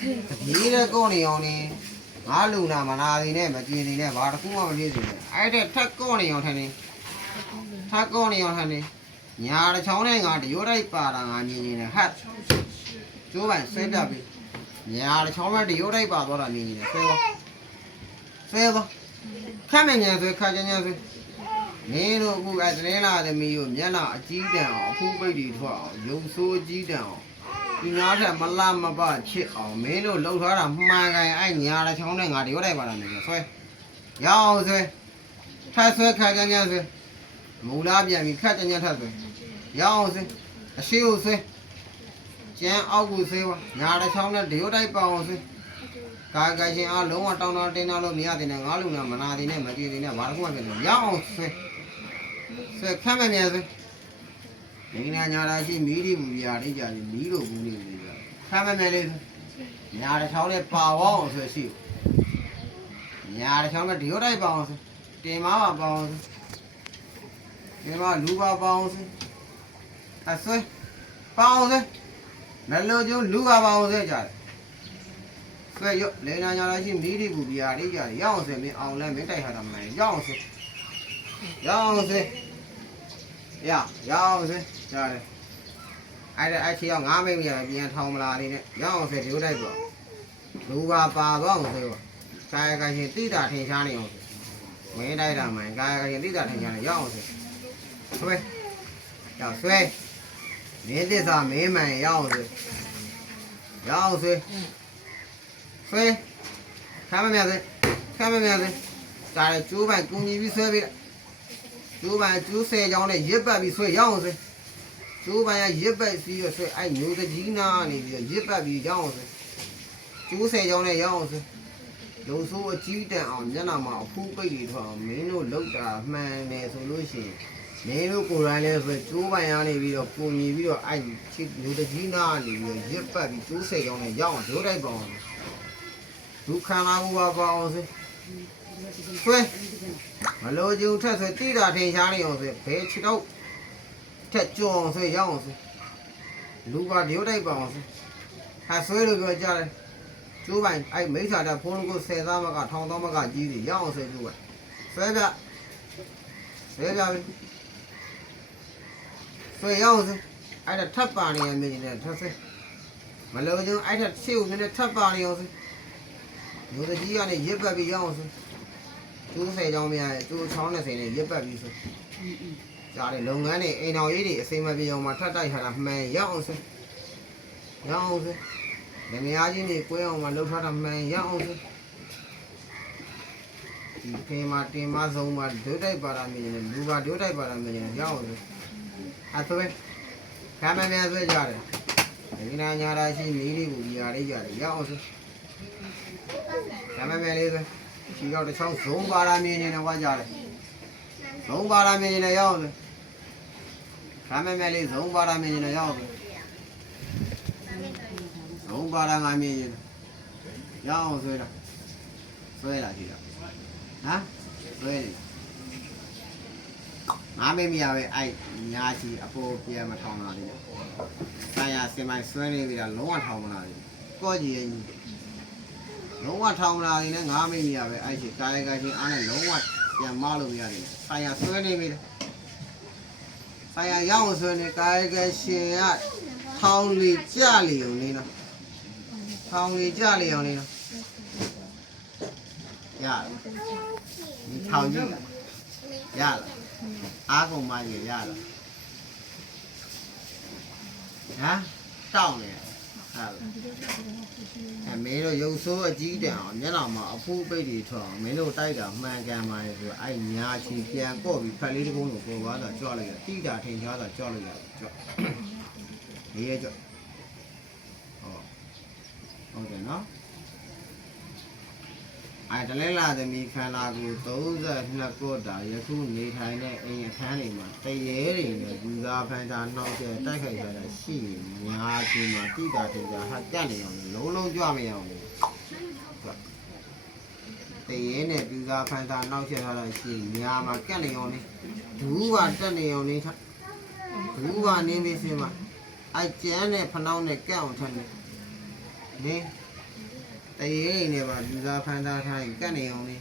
ဒီတဲ့ကောနေအောင်နေငါလူနာမနာသေးနဲ့မကြည်သေးနဲ့ဘာတစ်ခုမှမဖြစ်စေနဲ့အဲ့တဲ့ထက်ကောနေအောင်ထင်နေထက်ကောနေအောင်ထင်နေညာတစ်ချောင်းနဲ့ငါတရိုးတိုက်ပါတာငါမြင်နေတယ်ဟတ်ကျိုးပိုင်ဆဲပြပြီညာတစ်ချောင်းနဲ့တရိုးတိုက်ပါသွားတာမြင်နေတယ်ဆဲပါဆဲပါခက်မညာဆိုခါကြညာဆိုမင်းတို့အခုအဲ့တင်းလာသမီးကိုမျက်နှာအကြီးတန်းအောင်အဖူးပိတ်တွေထွက်အောင်ရုပ်ဆိုးအကြီးတန်းအောင် ဒီများထက်မလမပချစ်အောင်မင်းတို့လှုပ်ထားတာမှန်ကန်အဲ့ညာတစ်ချောင်းနဲ့ငါဒီရောက်လိုက်ပါလားနေဆွဲရအောင်ဆွဲထပ်ဆွဲခါကြညာဆွဲမူလားပြန်ပြီးခက်ကြညာထပ်ဆွဲရအောင်ဆွဲအရှိကိုဆွဲကျန်းအောက်ကိုဆွဲပါညာတစ်ချောင်းနဲ့ဒီရောက်လိုက်ပါအောင်ဆွဲကာကရှင်အားလုံးဝတောင်းတောင်းတင်းတောင်းလို့မရတဲ့နဲ့ငါလူနာမနာတဲ့နဲ့မကြည့်တဲ့နဲ့ဘာတစ်ခုမှဖြစ်လို့ရအောင်ဆွဲဆွဲခမ်းမမြန်ဆွဲ နေနာညာလာရှိမီးဒီမူရလေးကြာနေမီးတို့ဘူးနေနေကြခမ်းမမဲလေးညာတစ်ချောင်းနဲ့ပါဝအောင်ဆိုရှိညာတစ်ချောင်းနဲ့ဒီရောက်တိုက်ပါအောင်ဆိုတင်မပါပါအောင်ဆိုတင်မလူပါပါအောင်ဆိုအဆွဲပါအောင်ဆိုနလိုကျုံလူပါပါအောင်ဆိုကြာတယ်ဆွဲရလေနာညာလာရှိမီးဒီဘူးပြာလေးကြာရအောင်ဆိုမင်းအောင်လဲမင်းတိုက်ခါတာမှန်ရအောင်ဆိုရအောင်ဆိုရရအောင်စေ ကြားတယ်အဲ့ဒါအဲ့ချီအောင်ငါမိတ်မိရပြန်ထောင်းမလားလေးနဲ့ရအောင်စေဒီလိုတိုက်ပေါ့လူပါပါတော့အောင်စေပေါ့ကာယကရှင်တိတာထင်ရှားနေအောင်စေမင်းတိုက်တာမှန်ကာယကရှင်တိတာထင်ရှားနေရအောင်စေဆွဲရောက်ဆွဲမင်းသစ္စာမင်းမှန်ရအောင်စေရအောင်စေဆွဲခမ်းမမြစေခမ်းမမြစေဒါလည်းကျိုးပိုင်ကုညီပြီးဆွဲပြီးကျိုးပန်ကျိုးဆယ်ချောင်းနဲ့ရစ်ပတ်ပြီးဆွဲရအောင်ဆွဲ ကျိုးပန်ကရစ်ပတ်ပြီးတော့ဆွဲအဲ့မျိုးတကြီးနာနေပြီးတော့ရစ်ပတ်ပြီးရအောင်ဆွဲကျိုးဆယ်ချောင်းနဲ့ရအောင်ဆွဲလုံဆိုးအကြီးတန်အောင်မျက်နှာမှာအဖူးပိတ်တွေထွက်အောင်မင်းတို့လောက်တာမှန်တယ်ဆိုလို့ရှိရင်မင်းတို့ကိုယ်တိုင်လည်းဆိုကျိုးပန်ရနေပြီးတော့ပုံမြည်ပြီးတော့အဲ့ချစ်မျိုးတကြီးနာနေပြီးတော့ရစ်ပတ်ပြီးကျိုးဆယ်ချောင်းနဲ့ရအောင်ဒိုးတိုက်ပါအောင်ဒုက္ခနာဘူးပါပါအောင်ဆွဲဆွဲမလိုချင်ထက်ဆိုတိတာထင်ရှားနေအောင်ဆိုဘယ်ချစ်တော့ ထက်ကြောအောင်ဆိုရအောင်ဆိုလူပါဒီတိုက်ပါအောင်ဆိုဟာဆွဲလို့ပြောကြတယ်ကျိုးပိုင်အဲ့မိစ္ဆာတဲ့ဖုန်းကိုဆယ်သားမကထောင်သားမကကြီးစီရအောင်ဆိုကျိုးပိုင်ဆွဲပြဆွဲပြပြီဆွဲရအောင်ဆိုအဲ့ဒါထပ်ပါနေရမြင်နေတယ်ထပ်ဆွဲမလိုချင်အဲ့ဒါရှေ့ကိုနည်းနည်းထပ်ပါနေအောင်ဆိုလူတကြီးကနေရစ်ပတ်ပြီးရအောင်ဆိုကျိုးဆယ်ချောင်းများကျိုးချောင်းနဲ့ဆယ်နဲ့ရက်ပတ်ပြီးဆို ကြားတယ်လုပ်ငန်းတွေအိမ်တော်ရေးတွေအစိမ်းမပြေအောင်မှာထပ်တိုက်ထားတာမှန်ရအောင်စရအောင်စလင်မယားချင်းတွေကိုယ်အောင်မှာလှုပ်ထားတာမှန်ရအောင်စဒီဖေးမှာတင်မဆုံးမှာဒုတိုက်ပါတာမြင်နေလူပါဒုတိုက်ပါတာမြင်နေရအောင်စအဲဆိုပဲခံမမြန်ဆွဲကြတယ်ဒီနာညာရာရှိမီးလေးကိုဒီဟာလေးကြတယ်ရအောင်စခံမမြန်လေးဆွဲဒီတော့တစ်ချောင်းဇုံပါလာမြင်နေတယ်ကွာကြတယ် ဇုံပါလာမြင်နေတယ်ရောက်တယ်ခမ်းမဲမဲလေးဇုံပါလာမြင်နေတယ်ရောက်တယ်ဇုံပါလာငါမြင်နေတယ်ရောက်အောင်ဆွဲတာဆွဲတာကြည့်တော့ဟမ်ဆွဲနေငါမေးမရပဲအဲ့ညာချီအပေါ်ပြန်မထောင်လာသေးတယ်ဆာယာစင်မိုင်းဆွဲနေပြီလားလုံးဝထောင်မလာသေးဘူးကောကြည့်ရင်လုံးဝထောင်မလာရင်လည်းငါမိတ်မရပဲအဲ့ဒီကာယကချင်းအားနဲ့လုံးဝ ပြန်မလို့မရတယ်။ဆာယာဆွဲနေပြီ။ဆာယာရောက်အောင်ဆွဲနေကာယကရှင်ကထောင်လီကြလီအောင်နေနော်။ထောင်လီကြလီအောင်နေနော်။ရတယ်။ဒီထောင်ကြည့်လား။ရလား။အားကုန်မှကြီးရလား။ဟမ်တောင်းနေ ဟာလားအမေတို့ရုပ်ဆိုးအကြီးတန်အောင်မျက်နှာမှာအဖိုးပိတ်တွေထွက်အောင်မင်းတို့တိုက်တာမှန်ကန်ပါလေဆိုအဲ့ညာချီပြန်ကော့ပြီးဖက်လေးတစ်ကုန်းကိုပေါ်သွားတာကြွလိုက်ရတိတာထင်ရှားတာကြွလိုက်ရကြွဒီရဲ့ကြွဟောဟုတ်တယ်နော် အဲ့တလဲလာသမီးခန္ဓာကိုယ်32ကော့တာယခုနေထိုင်တဲ့အိမ်အခန်းတွေမှာတရေတွေနဲ့ယူစားဖန်တာနှောက်တဲ့တိုက်ခိုက်ကြတာရှိရင်ညာချီမှာတိတာထင်ရှားဟာတက်နေအောင်လုံးလုံးကြွမရအောင်လို့တရေနဲ့ပြူစာဖန်တာနောက်ချက်ထားတာရှိရင်ညာမှာကက်နေအောင်နေဒူးပါတက်နေအောင်နေထဒူးပါနေပြီစင်မှာအကျန်းနဲ့ဖနှောင်းနဲ့ကက်အောင်ထနေနေ တရေအိမ်နဲ့ပါလူသားဖန်သားထားရင်ကတ်နေအောင်နေ